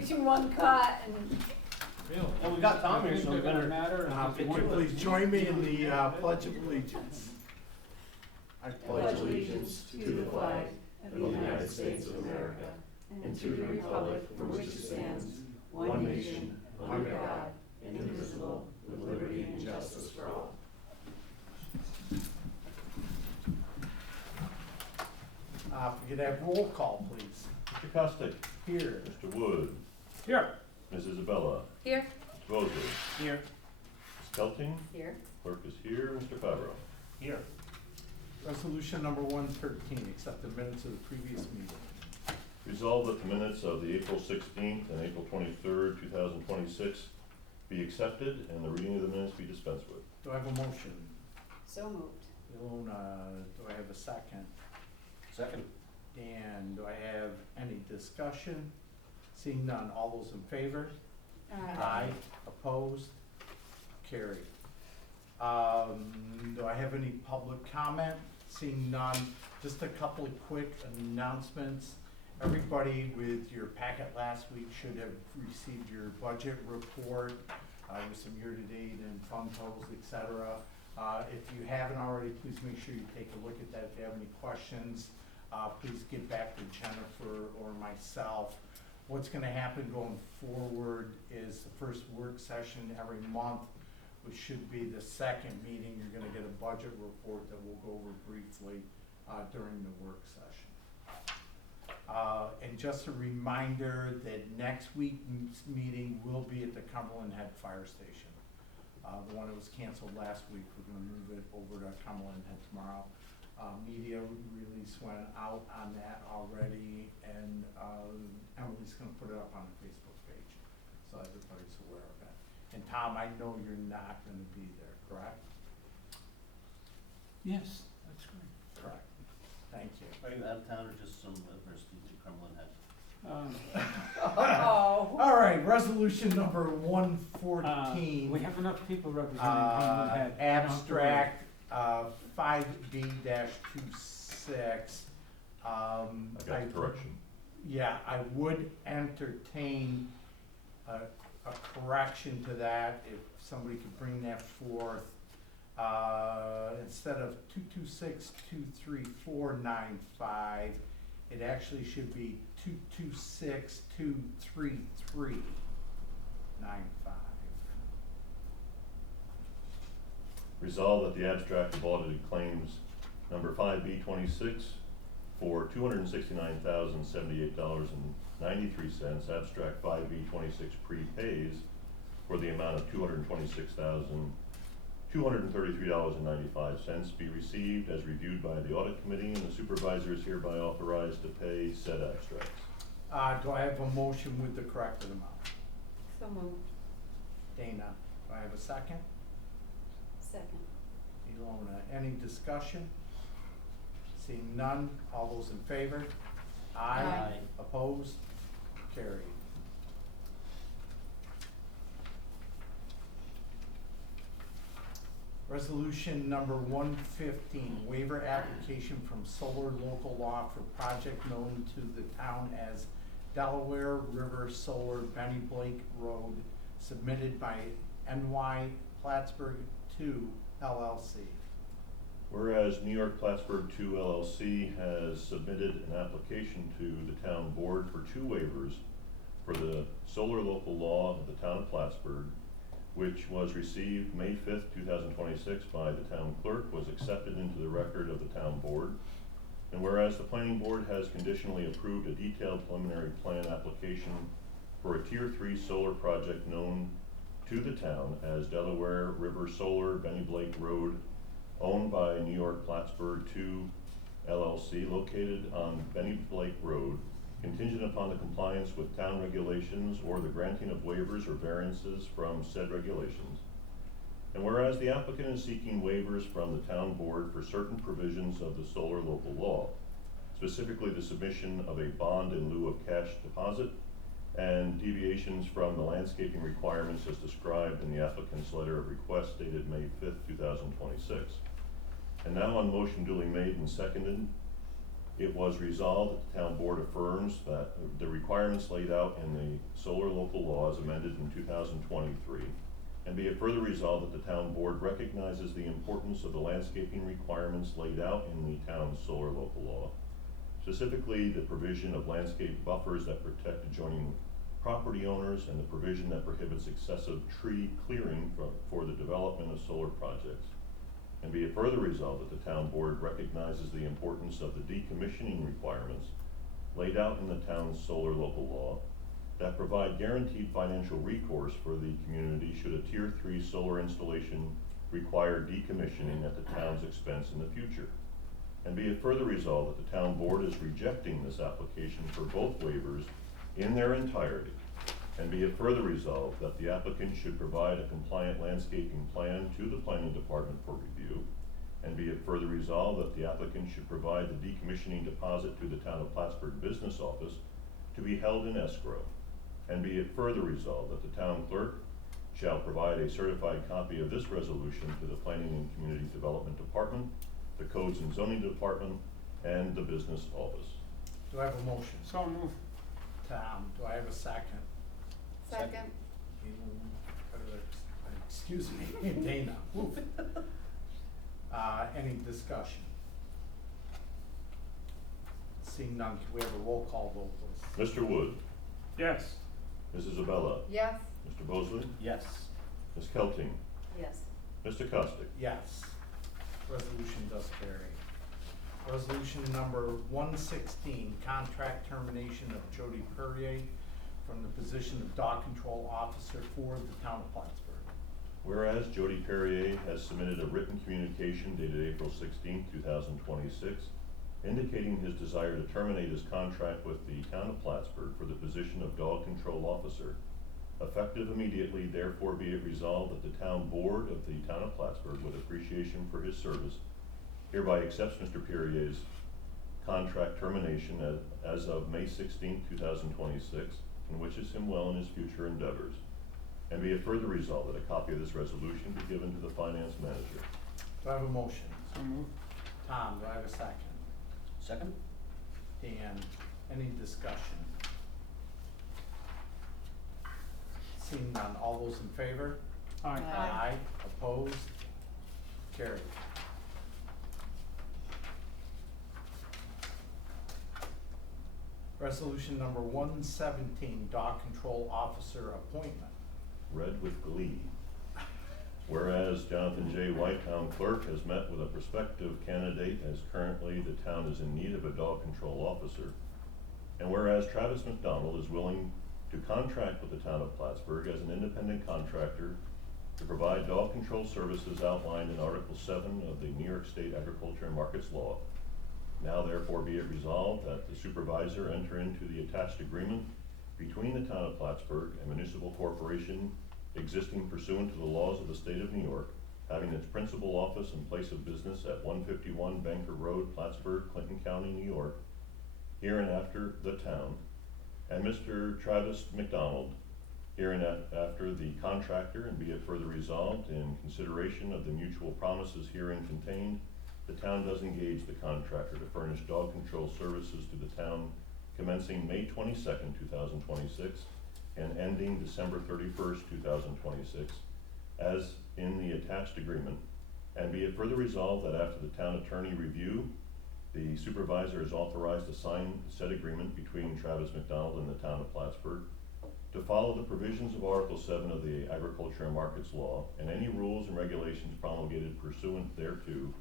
3, 2, 1 cut and. Really? Well, we got Tom here, so we better. Matter. Could you please join me in the Pledge of Allegiance? I pledge allegiance to the flag of the United States of America and to the republic for which it stands, one nation, under God, indivisible, with liberty and justice for all. If we could have roll call, please. Mr. Costick. Here. Mr. Wood. Here. Ms. Isabella. Here. Mr. Mosley. Here. Ms. Kelting. Here. Clerk is here. Mr. Favreau. Here. Resolution number 113, accept the minutes of the previous meeting. Resolved that the minutes of the April 16th and April 23rd, 2026 be accepted and the reading of the minutes be dispensed with. Do I have a motion? So moved. Ilona, do I have a second? Second. Dan, do I have any discussion? Seeing none, all those in favor? Aye. Opposed? Carried. Do I have any public comment? Seeing none, just a couple of quick announcements. Everybody with your packet last week should have received your budget report with some year-to-date and fund totals, etc. If you haven't already, please make sure you take a look at that. If you have any questions, please get back to Jennifer or myself. What's going to happen going forward is the first work session every month, which should be the second meeting. You're going to get a budget report that we'll go over briefly during the work session. And just a reminder that next week's meeting will be at the Cumberland Head Fire Station. The one that was canceled last week, we're going to move it over to Cumberland Head tomorrow. Media release went out on that already, and Emily's going to put it up on the Facebook page, so everybody's aware of it. And Tom, I know you're not going to be there, correct? Yes, that's great. Correct. Thank you. Are you out of town or just some adversity to Cumberland Head? Oh. All right, resolution number 114. We have enough people representing Cumberland Head. Abstract 5B-26. I got the correction. Yeah, I would entertain a correction to that if somebody could bring that forth. Instead of 226-23495, it actually should be 226-23395. Resolved that the abstract of audited claims number 5B26 for $269,078.93, abstract 5B26 prepays for the amount of $226,233.95 be received as reviewed by the audit committee, and the supervisor is hereby authorized to pay said abstracts. Do I have a motion with the corrected amount? So moved. Dana, do I have a second? Second. Ilona, any discussion? Seeing none, all those in favor? Aye. Opposed? Carried. Resolution number 115, waiver application from Solar Local Law for project known to the town as Delaware River Solar Benny Blake Road, submitted by NY Plattsburgh 2 LLC. Whereas New York Plattsburgh 2 LLC has submitted an application to the town board for 2 waivers for the solar local law of the town of Plattsburgh, which was received May 5th, 2026 by the town clerk, was accepted into the record of the town board. And whereas the planning board has conditionally approved a detailed preliminary plan application for a Tier 3 solar project known to the town as Delaware River Solar Benny Blake Road, owned by New York Plattsburgh 2 LLC, located on Benny Blake Road, contingent upon the compliance with town regulations or the granting of waivers or variances from said regulations. And whereas the applicant is seeking waivers from the town board for certain provisions of the solar local law, specifically the submission of a bond in lieu of cash deposit and deviations from the landscaping requirements as described in the applicant's letter of request dated May 5th, 2026. And now on motion duly made and seconded, It was resolved that the town board affirms that the requirements laid out in the solar local law as amended in 2023. And be it further resolved that the town board recognizes the importance of the landscaping requirements laid out in the town's solar local law, specifically the provision of landscape buffers that protect adjoining property owners and the provision that prohibits excessive tree clearing for the development of solar projects. And be it further resolved that the town board recognizes the importance of the decommissioning requirements laid out in the town's solar local law that provide guaranteed financial recourse for the community should a Tier 3 solar installation require decommissioning at the town's expense in the future. And be it further resolved that the town board is rejecting this application for both waivers in their entirety. And be it further resolved that the applicant should provide a compliant landscaping plan to the planning department for review. And be it further resolved that the applicant should provide the decommissioning deposit to the town of Plattsburgh business office to be held in escrow. And be it further resolved that the town clerk shall provide a certified copy of this resolution to the Planning and Community Development Department, the Codes and Zoning Department, and the business office. Do I have a motion? So moved. Tom, do I have a second? Second. Excuse me, Dana. Oof. Any discussion? Seeing none, can we have a roll call vote, please? Mr. Wood, Yes. Ms. Isabella, Yes. Mr. Bosley, Yes. Ms. Kelting, Yes. Mr. Costick. Yes. Resolution does carry. Resolution number 116, contract termination of Jody Perrier from the position of dog control officer for the town of Plattsburgh. Whereas Jody Perrier has submitted a written communication dated April 16, 2026, indicating his desire to terminate his contract with the town of Plattsburgh for the position of dog control officer, effective immediately, therefore be it resolved that the town board of the town of Plattsburgh, with appreciation for his service, hereby accepts Mr. Perrier's contract termination as of May 16, 2026, and wishes him well in his future endeavors. And be it further resolved that a copy of this resolution be given to the finance manager. Do I have a motion? So moved. Tom, do I have a second? Second? Dan, any discussion? Seeing none, all those in favor? Aye. Aye. Opposed? Carried. Resolution number 117, dog control officer appointment. Read with glee. Whereas Jonathan J. White, town clerk, has met with a prospective candidate as currently the town is in need of a dog control officer. And whereas Travis McDonald is willing to contract with the town of Plattsburgh as an independent contractor to provide dog control services outlined in Article 7 of the New York State Agriculture and Markets Law. Now therefore be it resolved that the supervisor enter into the attached agreement between the town of Plattsburgh and municipal corporation existing pursuant to the laws of the state of New York, having its principal office and place of business at 151 Banker Road, Plattsburgh, Clinton County, New York, hereinafter the town, and Mr. Travis McDonald, hereinafter the contractor, and be it further resolved in consideration of the mutual promises herein contained, the town does engage the contractor to furnish dog control services to the town commencing May 22nd, 2026, and ending December 31st, 2026, as in the attached agreement. And be it further resolved that after the town attorney review, the supervisor is authorized to sign said agreement between Travis McDonald and the town of Plattsburgh to follow the provisions of Article 7 of the Agriculture and Markets Law and any rules and regulations promulgated pursuant thereto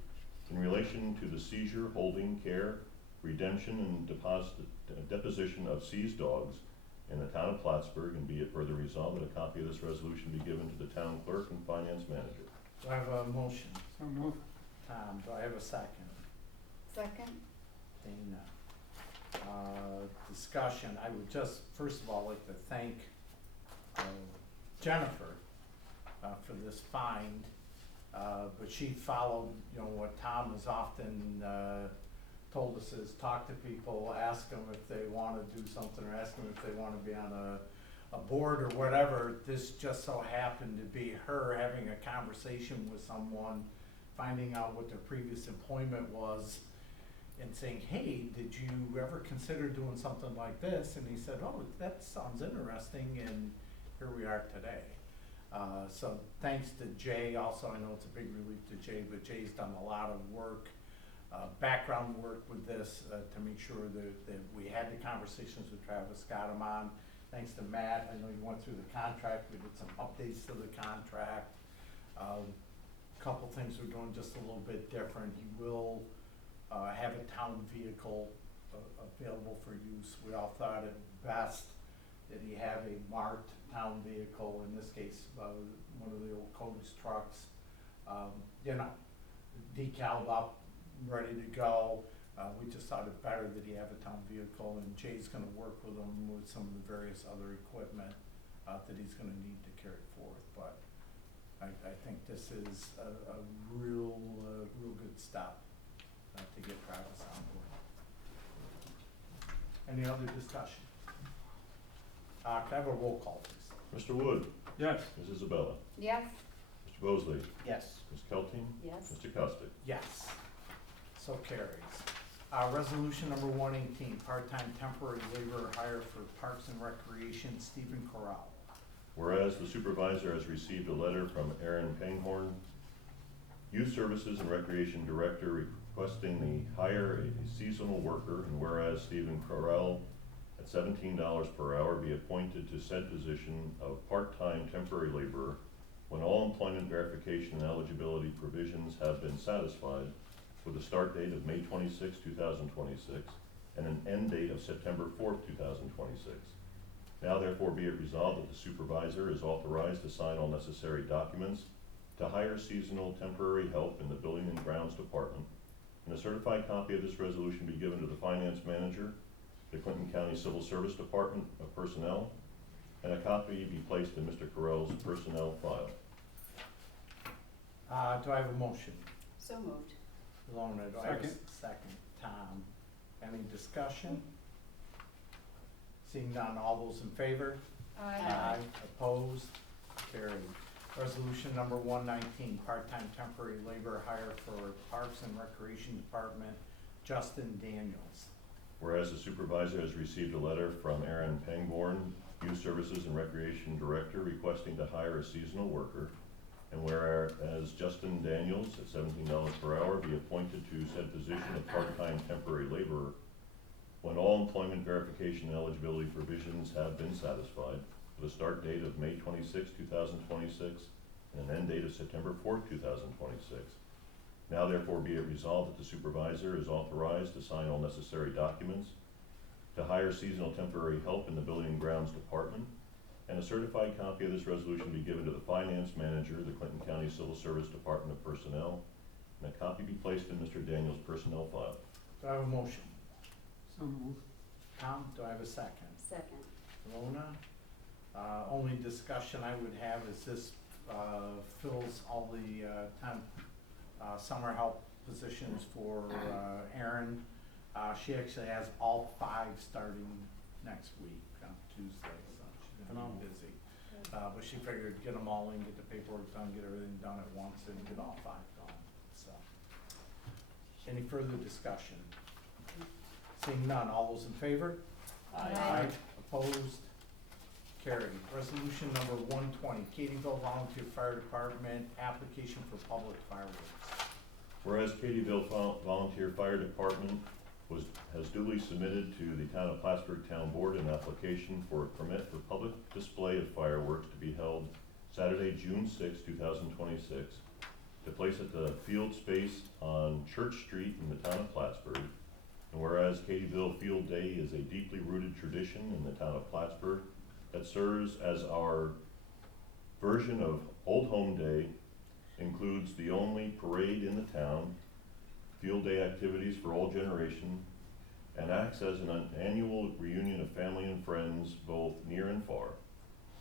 in relation to the seizure, holding, care, redemption, and deposition of seized dogs in the town of Plattsburgh, and be it further resolved that a copy of this resolution be given to the town clerk and finance manager. Do I have a motion? So moved. Tom, do I have a second? Second. Dana. Discussion, I would just, first of all, like to thank Jennifer for this find, but she followed, what Tom has often told us is talk to people, ask them if they want to do something, or ask them if they want to be on a board or whatever. This just so happened to be her having a conversation with someone, finding out what their previous employment was, and saying, hey, did you ever consider doing something like this? And he said, oh, that sounds interesting, and here we are today. So thanks to Jay, also, I know it's a big relief to Jay, but Jay's done a lot of work, background work with this, to make sure that we had the conversations with Travis, got him on. Thanks to Matt, I know you went through the contract, we did some updates to the contract. Couple things we're doing just a little bit different. He will have a town vehicle available for use. We all thought it best that he have a marked town vehicle, in this case, one of the old Cody's trucks, you know, decaled up, ready to go. We just thought it better that he have a town vehicle, and Jay's gonna work with him with some of the various other equipment that he's gonna need to carry forth. But I think this is a real good step to get Travis on board. Any other discussion? Can I have a roll call, please? Mr. Wood, Yes. Ms. Isabella, Yes. Mr. Bosley, Yes. Ms. Kelting, Yes. Mr. Costick. Yes. So carries. Resolution number 118, part-time temporary labor hire for Parks and Recreation, Stephen Corral. Whereas the supervisor has received a letter from Aaron Panghorn, Youth Services and Recreation Director, requesting the hire a seasonal worker, and whereas Stephen Corral at $17 per hour be appointed to said position of part-time temporary laborer when all employment verification and eligibility provisions have been satisfied, with a start date of May 26, 2026, and an end date of September 4th, 2026. Now therefore be it resolved that the supervisor is authorized to sign all necessary documents to hire seasonal temporary help in the Building and Grounds Department, and a certified copy of this resolution be given to the Finance Manager, the Clinton County Civil Service Department of Personnel, and a copy be placed in Mr. Carell's personnel file. Do I have a motion? So moved. Lorna, do I have a Second. second? Tom, any discussion? Seeing none, all those in favor? Aye. Opposed? Carried. Resolution number 119, part-time temporary labor hire for Parks and Recreation Department, Justin Daniels. Whereas the supervisor has received a letter from Aaron Pangborn, Youth Services and Recreation Director, requesting to hire a seasonal worker, and whereas Justin Daniels at $17 per hour be appointed to said position of part-time temporary laborer when all employment verification and eligibility provisions have been satisfied, with a start date of May 26, 2026, and an end date of September 4th, 2026. Now therefore be it resolved that the supervisor is authorized to sign all necessary documents to hire seasonal temporary help in the Building and Grounds Department, and a certified copy of this resolution be given to the Finance Manager, the Clinton County Civil Service Department of Personnel, and a copy be placed in Mr. Daniels' personnel file. Do I have a motion? So moved. Tom, do I have a second? Second. Lorna? Only discussion I would have is this fills all the summer help positions for Erin. She actually has all 5 starting next week on Tuesday, so she's gonna be busy. But she figured get them all in, get the paperwork done, get everything done at once, and get all 5 done, so. Any further discussion? Seeing none, all those in favor? Aye. Opposed? Carried. Resolution number 120, Katyville Volunteer Fire Department, application for public fireworks. Whereas Katyville Volunteer Fire Department has duly submitted to the Town of Plattsburgh Town Board an application for a permit for public display of fireworks to be held Saturday, June 6, 2026, to place at the field space on Church Street in the Town of Plattsburgh. And whereas Katyville Field Day is a deeply rooted tradition in the Town of Plattsburgh that serves as our version of Old Home Day, includes the only parade in the town, field day activities for all generation, and acts as an annual reunion of family and friends both near and far.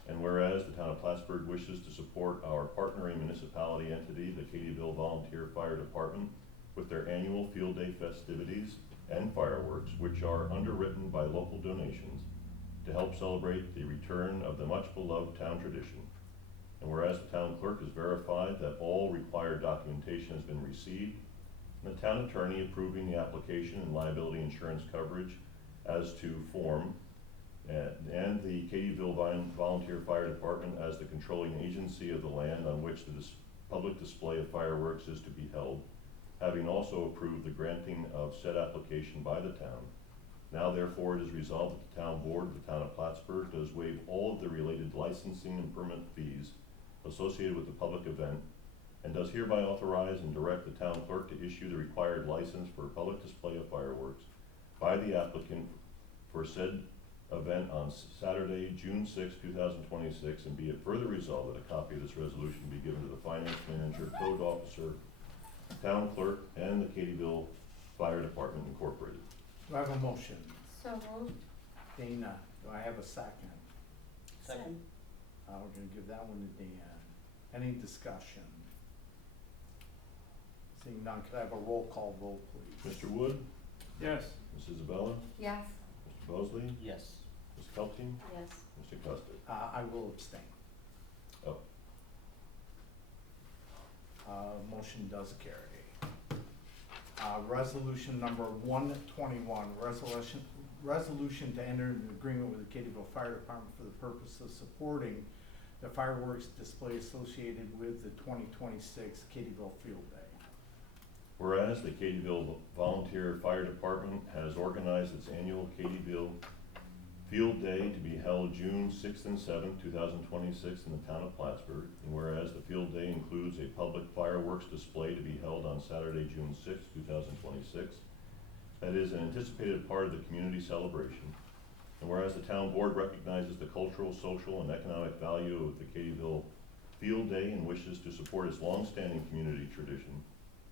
And whereas the Town of Plattsburgh wishes to support our partnering municipality entity, the Katyville Volunteer Fire Department, with their annual field day festivities and fireworks, which are underwritten by local donations, to help celebrate the return of the much-beloved town tradition. And whereas the town clerk has verified that all required documentation has been received, and the town attorney approving the application and liability insurance coverage as to form, and the Katyville Volunteer Fire Department as the controlling agency of the land on which the public display of fireworks is to be held, having also approved the granting of said application by the town. Now therefore it is resolved that the town board of the town of Plattsburgh does waive all of the related licensing and permit fees associated with the public event, and does hereby authorize and direct the town clerk to issue the required license for public display of fireworks by the applicant for said event on Saturday, June 6, 2026, and be it further resolved that a copy of this resolution be given to the finance manager, code officer, town clerk, and the Katyville Fire Department Incorporated. Do I have a motion? So moved. Dana, do I have a second? Second. We're gonna give that one to Dan. Any discussion? Seeing none, could I have a roll call vote, please? Mr. Wood, Yes. Ms. Isabella, Yes. Mr. Bosley, Yes. Ms. Kelting, Yes. Mr. Custard. I will abstain. Oh. Motion does carry. Resolution number 121, resolution to enter an agreement with the Katyville Fire Department for the purpose of supporting the fireworks display associated with the 2026 Katyville Field Day. Whereas the Katyville Volunteer Fire Department has organized its annual Katyville Field Day to be held June 6th and 7th, 2026 in the town of Plattsburgh. And whereas the field day includes a public fireworks display to be held on Saturday, June 6th, 2026. That is an anticipated part of the community celebration. And whereas the town board recognizes the cultural, social, and economic value of the Katyville Field Day and wishes to support its longstanding community tradition.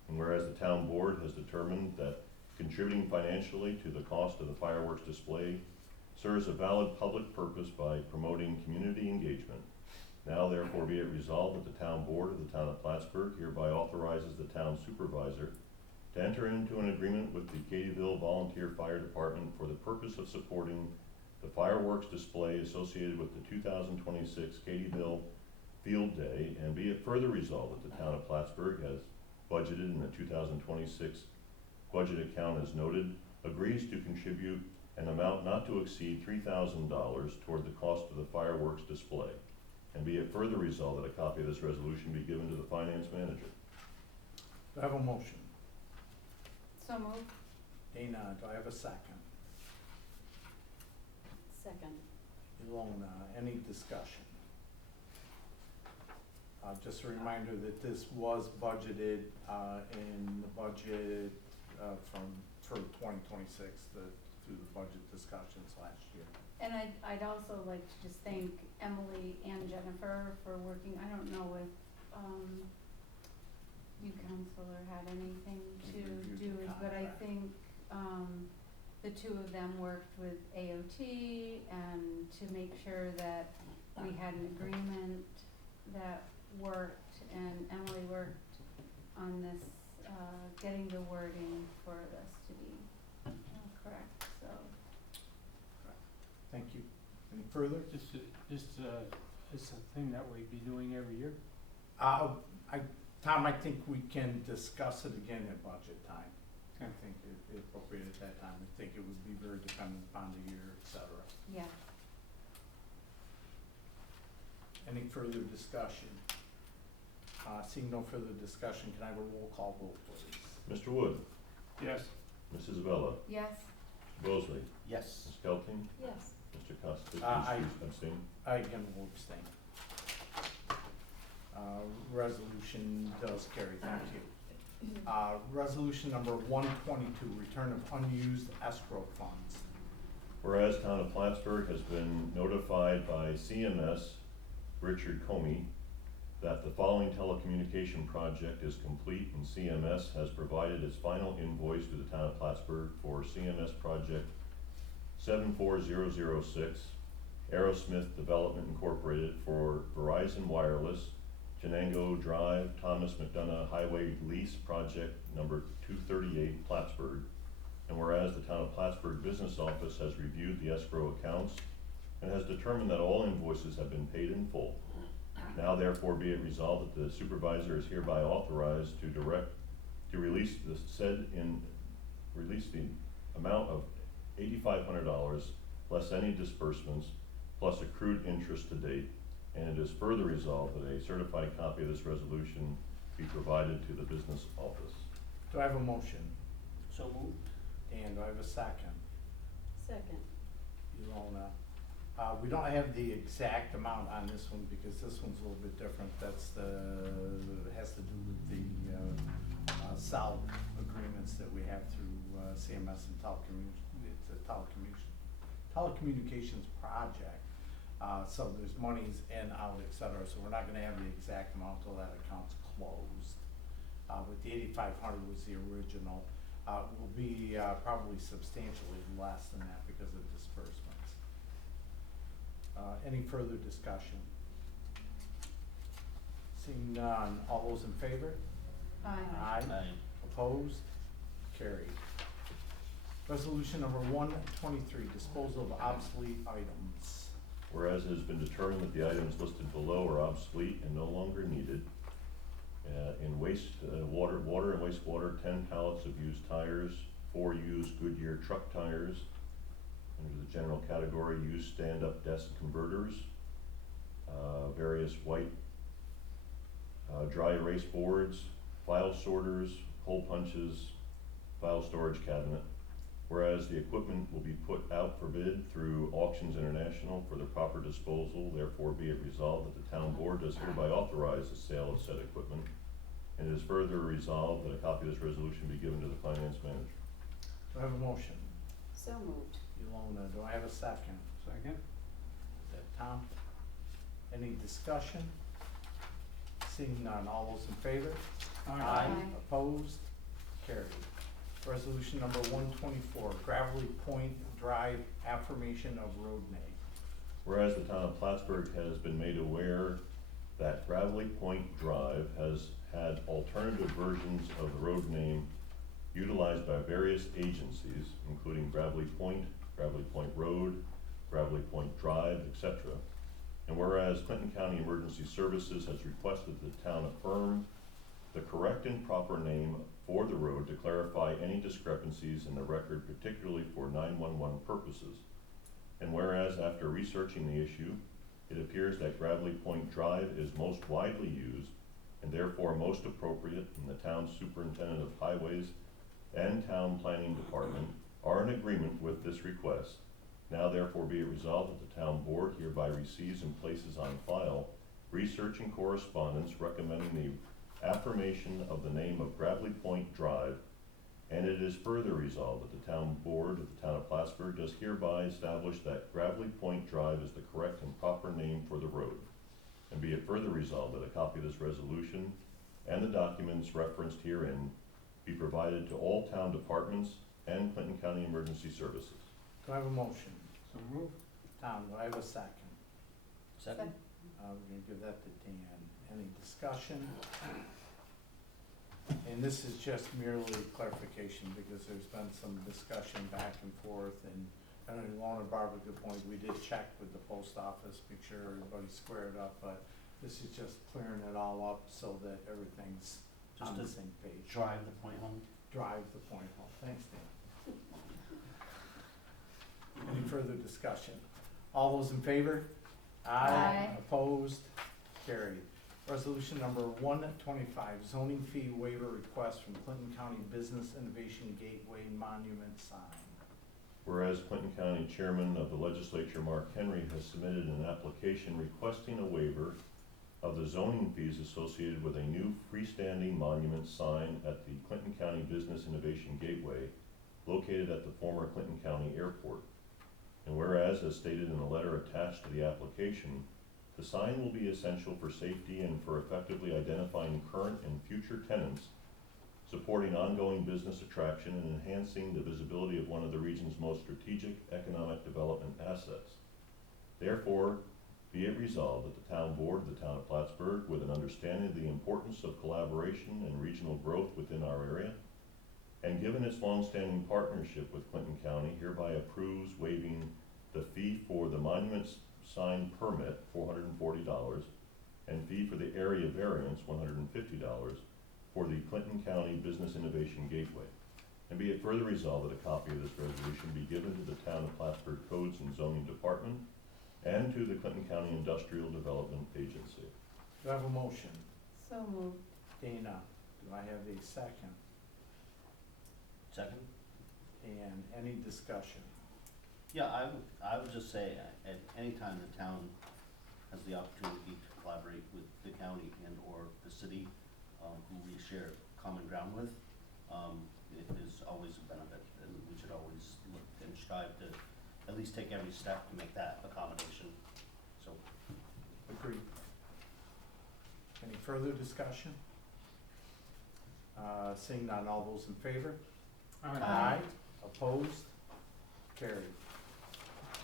And whereas the town board has determined that contributing financially to the cost of the fireworks display serves a valid public purpose by promoting community engagement. Now therefore be it resolved that the town board of the town of Plattsburgh hereby authorizes the town supervisor to enter into an agreement with the Katyville Volunteer Fire Department for the purpose of supporting the fireworks display associated with the 2026 Katyville Field Day, and be it further resolved that the town of Plattsburgh has budgeted in the 2026 budget account as noted, agrees to contribute an amount not to exceed $3,000 toward the cost of the fireworks display. And be it further resolved that a copy of this resolution be given to the finance manager. Do I have a motion? So moved. Dana, do I have a second? Second. Ilona, any discussion? Just a reminder that this was budgeted in the budget for 2026 through the budget discussions last year. And I'd also like to just thank Emily and Jennifer for working. I don't know if you counselor had anything to do with, but I think the two of them worked with AOT and to make sure that we had an agreement that worked, and Emily worked on this, getting the wording for this to be correct, so. Thank you. Any further? It's a thing that we'd be doing every year. Tom, I think we can discuss it again at budget time. I think it appropriate at that time. I think it would be very dependent upon the year, et cetera. Yeah. Any further discussion? Seeing no further discussion, can I have a roll call vote, please? Mr. Wood, Yes. Ms. Isabella, Yes. Mr. Bosley, Yes. Ms. Kelting, Yes. Mr. Costa, I- excuse, abstain. I again will abstain. Resolution does carry, thank you. Resolution number 122, return of unused escrow funds. Whereas Town of Plattsburgh has been notified by CMS, Richard Comey, that the following telecommunication project is complete, and CMS has provided its final invoice to the Town of Plattsburgh for CMS project 74006, Aerosmith Development Incorporated for Verizon Wireless, Genango Drive, Thomas McDonough Highway Lease Project number 238, Plattsburgh. And whereas the Town of Plattsburgh Business Office has reviewed the escrow accounts and has determined that all invoices have been paid in full. Now therefore be it resolved that the supervisor is hereby authorized to direct to release the amount of $8,500 less any disbursements plus accrued interest to date. And it is further resolved that a certified copy of this resolution be provided to the business office. Do I have a motion? So moved. Dan, do I have a second? Second. Ilona. We don't have the exact amount on this one because this one's a little bit different. That's it has to do with the cell agreements that we have through CMS and it's a telecommunications project. So there's monies in, out, et cetera. So we're not gonna have the exact amount till that account's closed. With the 8,500 was the original. Will be probably substantially less than that because of disbursements. Any further discussion? Seeing none, all those in favor? Aye. Opposed? Carried. Resolution number 123, disposal of obsolete items. Whereas it has been determined that the items listed below are obsolete and no longer needed. In water and wastewater, 10 pallets of used tires, 4 used Goodyear truck tires. Under the general category, used stand-up desk converters, various white dry erase boards, file sorters, hole punches, file storage cabinet. Whereas the equipment will be put out for bid through Auctions International for the proper disposal, therefore be it resolved that the town board does hereby authorize the sale of said equipment. And it is further resolved that a copy of this resolution be given to the finance manager. Do I have a motion? So moved. Ilona, do I have a second? Second? Is that Tom? Any discussion? Seeing none, all those in favor? Aye. Opposed? Carried. Resolution number 124, Gravelly Point Drive affirmation of road name. Whereas the town of Plattsburgh has been made aware that Gravelly Point Drive has had alternative versions of the road name utilized by various agencies, including Gravelly Point Road, Gravelly Point Drive, etc. And whereas Clinton County Emergency Services has requested the town affirm the correct and proper name for the road to clarify any discrepancies in the record, particularly for 911 purposes. And whereas after researching the issue, it appears that Gravelly Point Drive is most widely used and therefore most appropriate, and the town superintendent of highways and town planning department are in agreement with this request. Now therefore be it resolved that the town board hereby receives and places on file research and correspondence recommending the affirmation of the name of Gravelly Point Drive, and it is further resolved that the town board of the town of Plattsburgh does hereby establish that Gravelly Point Drive is the correct and proper name for the road. And be it further resolved that a copy of this resolution and the documents referenced herein be provided to all town departments and Clinton County Emergency Services. Do I have a motion? So moved. Tom, do I have a second? Second? We're gonna give that to Dan. Any discussion? And this is just merely clarification because there's been some discussion back and forth, and I know Ilona brought up a good point. We did check with the post office, make sure everybody's squared up, but this is just clearing it all up so that everything's Just on the to same page. drive the point home. Drive the point home. Thanks, Dan. Any further discussion? All those in favor? Aye. Opposed? Carried. Resolution number 125, zoning fee waiver request from Clinton County Business Innovation Gateway Monument Sign. Whereas Clinton County Chairman of the Legislature, Mark Henry, has submitted an application requesting a waiver of the zoning fees associated with a new freestanding monument sign at the Clinton County Business Innovation Gateway located at the former Clinton County Airport. And whereas, as stated in the letter attached to the application, the sign will be essential for safety and for effectively identifying current and future tenants, supporting ongoing business attraction and enhancing the visibility of one of the region's most strategic economic development assets. Therefore, be it resolved that the town board of the town of Plattsburgh, with an understanding of the importance of collaboration and regional growth within our area, and given its longstanding partnership with Clinton County, hereby approves waiving the fee for the monument sign permit, $440, and fee for the area variance, $150, for the Clinton County Business Innovation Gateway. And be it further resolved that a copy of this resolution be given to the Town of Plattsburgh Codes and Zoning Department and to the Clinton County Industrial Development Agency. Do I have a motion? So moved. Dana, do I have a second? Second? And any discussion? Yeah, I would just say, at any time the town has the opportunity to collaborate with the county and or the city, who we share common ground with, it is always a benefit, and we should always look and strive to at least take every step to make that accommodation, so. Agreed. Any further discussion? Seeing none, all those in favor? Aye. Opposed? Carried.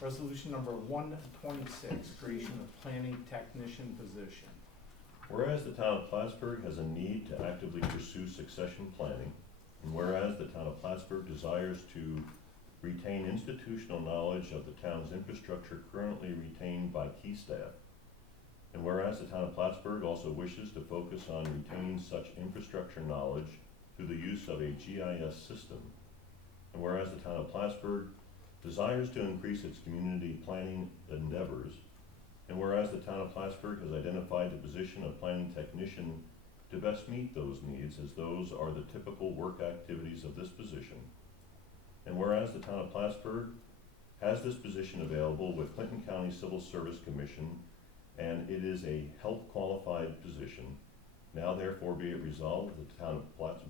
Resolution number 126, creation of planning technician position. Whereas the Town of Plattsburgh has a need to actively pursue succession planning, and whereas the Town of Plattsburgh desires to retain institutional knowledge of the town's infrastructure currently retained by key staff, and whereas the Town of Plattsburgh also wishes to focus on retaining such infrastructure knowledge through the use of a GIS system, and whereas the Town of Plattsburgh desires to increase its community planning endeavors, and whereas the Town of Plattsburgh has identified the position of planning technician to best meet those needs, as those are the typical work activities of this position, and whereas the Town of Plattsburgh has this position available with Clinton County Civil Service Commission, and it is a health qualified position, now therefore be it resolved that the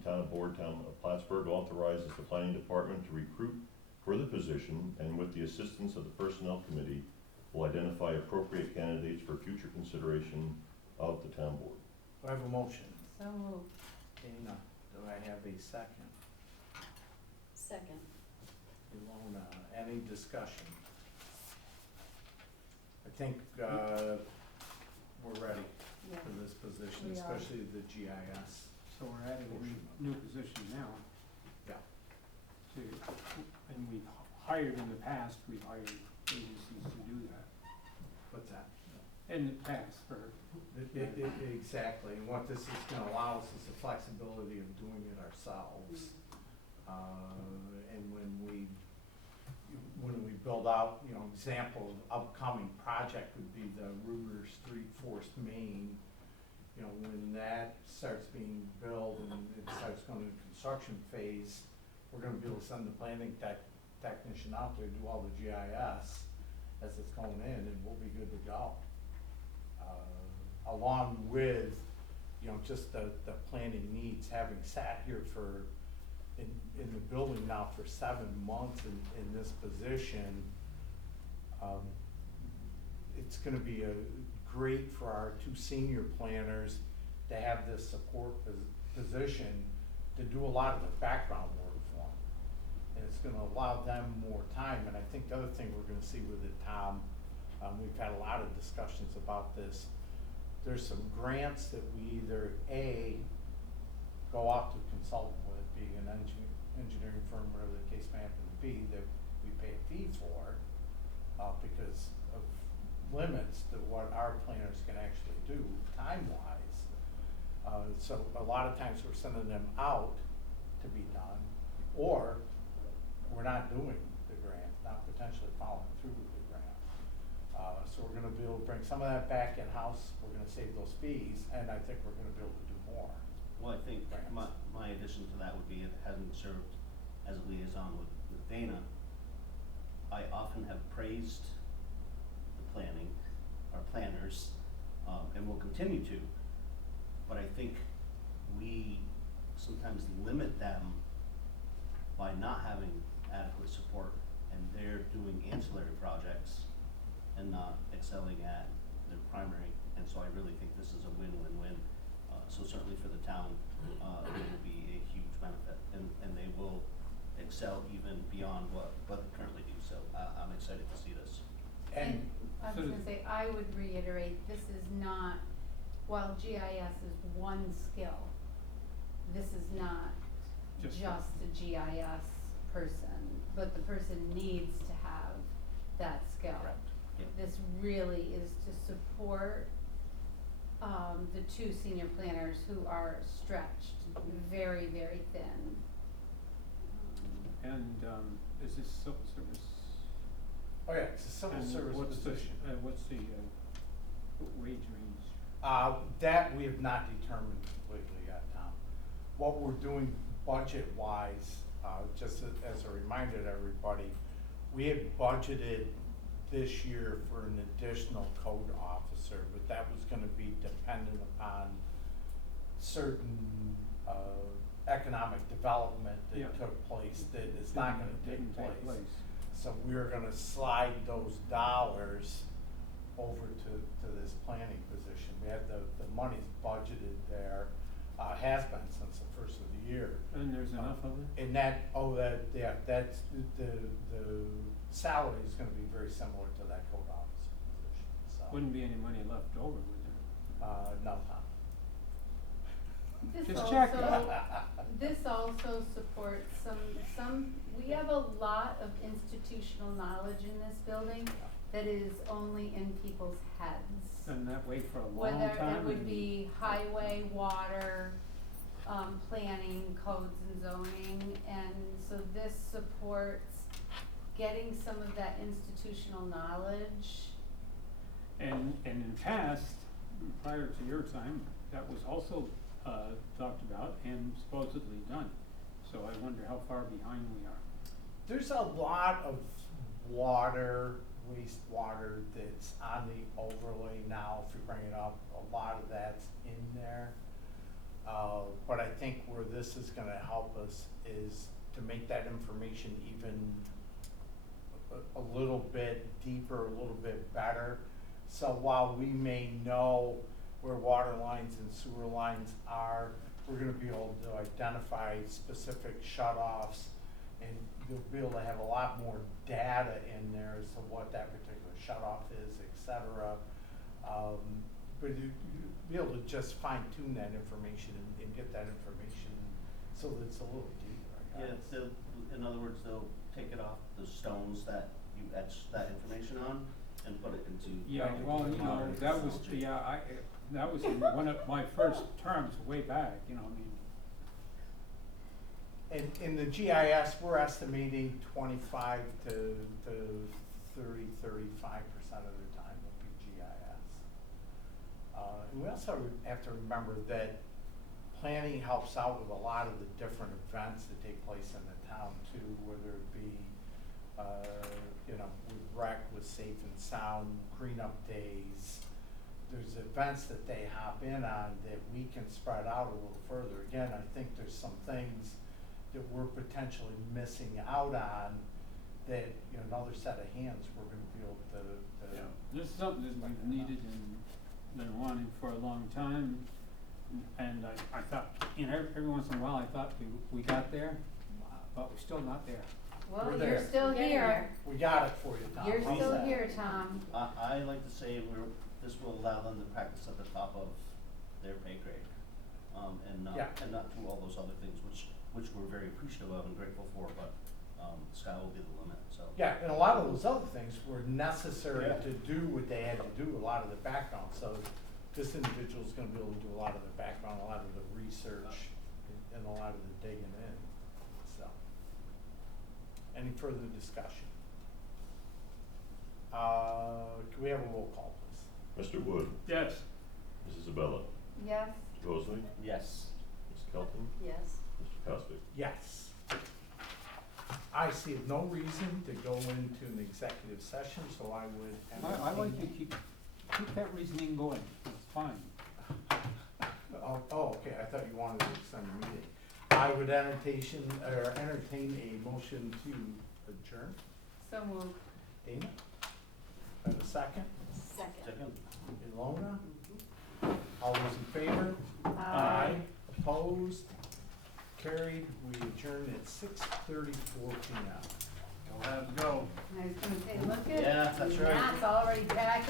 Town of Plattsburgh authorizes the Planning Department to recruit for the position, and with the assistance of the Personnel Committee, will identify appropriate candidates for future consideration of the town board. Do I have a motion? So moved. Dana, do I have a second? Second. Ilona, any discussion? I think, we're ready Yeah. for this position, We are. especially the GIS. So we're adding a new position now. Yeah. And we've hired in the past, we've hired agencies to do that. What's that? In the past, for, Exactly, and what this is gonna allow us is the flexibility of doing it ourselves. And when we build out, example of upcoming project would be the Ruger Street Forest Main. When that starts being built and it starts going to the construction phase, we're gonna be able to send the planning technician out there, do all the GIS as it's going in, and we'll be good to go. Along with, just the planning needs, having sat here in the building now for 7 months in this position, it's gonna be great for our 2 senior planners to have this support position to do a lot of the background work for them. And it's gonna allow them more time, and I think the other thing we're gonna see with it, Tom, we've had a lot of discussions about this. There's some grants that we either go out to consult with, being an engineering firm, whatever the case may happen to be, that we pay a fee for, because of limits to what our planners can actually do time-wise. So a lot of times we're sending them out to be done, or we're not doing the grant, not potentially following through with the grant. So we're gonna be able to bring some of that back in-house, we're gonna save those fees, and I think we're gonna be able to do more. Well, I think Grants. my addition to that would be, if having served as a liaison with Dana, I often have praised the planning, our planners, and will continue to. But I think we sometimes limit them by not having adequate support, and they're doing ancillary projects and not excelling at their primary. And so I really think this is a win-win-win. So certainly for the town, it will be a huge benefit, and they will excel even beyond what they currently do. So I'm excited to see this. And I was gonna say, I would reiterate, this is not, while GIS is one skill, this is not Just just a GIS person, but the person needs to have that skill. Correct. Yep. This really is to support the two senior planners who are stretched very, very thin. And, is this civil service? Oh, yeah, it's a civil And service what's the, position. what's the, wage range? That we have not determined completely yet, Tom. What we're doing budget-wise, just as a reminder to everybody, we had budgeted this year for an additional code officer, but that was gonna be dependent upon certain, economic development that Yeah. took place that is not gonna Didn't take place. So we're gonna slide those dollars over to this planning position. We have the money's budgeted there, has been since the first of the year. And there's enough of it? And that's, the salary is gonna be very similar to that code officer position, so. Wouldn't be any money left over, would there? No, Tom. This Just check. This also supports we have a lot of institutional knowledge in this building that is only in people's heads. And that way for a long Whether time? it would and- be highway, water, planning, codes and zoning, and so this supports getting some of that institutional knowledge. And in past, prior to your time, that was also, talked about and supposedly done. So I wonder how far behind we are. There's a lot of water, wastewater that's on the overlay now, if you bring it up, a lot of that's in there. But I think where this is gonna help us is to make that information even a little bit deeper, a little bit better. So while we may know where water lines and sewer lines are, we're gonna be able to identify specific shut-offs, and you'll be able to have a lot more data in there as to what that particular shut-off is, et cetera. But you'll be able to just fine-tune that information and get that information so that it's a little deeper, I Yeah, guess. in other words, they'll take it off the stones that you etched that information on and put it into. Yeah, well, you know, that was, technology. that was in one of my first terms way back, you know, I mean, In the GIS, we're estimating 25 to 35% of their time will be GIS. And we also have to remember that planning helps out with a lot of the different events that take place in the town too, whether it be, with rec, with Safe and Sound, Green Up Days. There's events that they hop in on that we can spread out a little further. Again, I think there's some things that we're potentially missing out on that, another set of hands we're gonna be able to. yeah, this is something that we've needed and been wanting for a long time. And I thought, every once in a while, I thought we got there, but we're still not there. Well, We're you're there. still here. We got it for you, Tom. You're How's still that? here, Tom. I like to say this will allow them to practice at the top of their pay grade, and Yeah. not do all those other things, which we're very appreciative of and grateful for, but, sky will be the limit, so. Yeah, and a lot of those other things were necessary Yeah. to do what they had to do, a lot of the background, so this individual's gonna be able to do a lot of the background, a lot of the research, and a lot of the digging in, so. Any further discussion? Can we have a roll call, please? Mr. Wood, Yes. Mrs. Abella, Yes. Mr. Bosley, Yes. Ms. Kelton, Yes. Mr. Costick. Yes. I see no reason to go into an executive session, so I would I like to entertain. keep that reasoning going, it's fine. Oh, okay, I thought you wanted to extend the meeting. I would entertain a motion to adjourn. So moved. Dana? And a second? Second. Ilona? All those in favor? Aye. Opposed? Carried. We adjourn at 6:34 p.m. Go. I was gonna say, look at. Yeah, that's right. Matt's already packing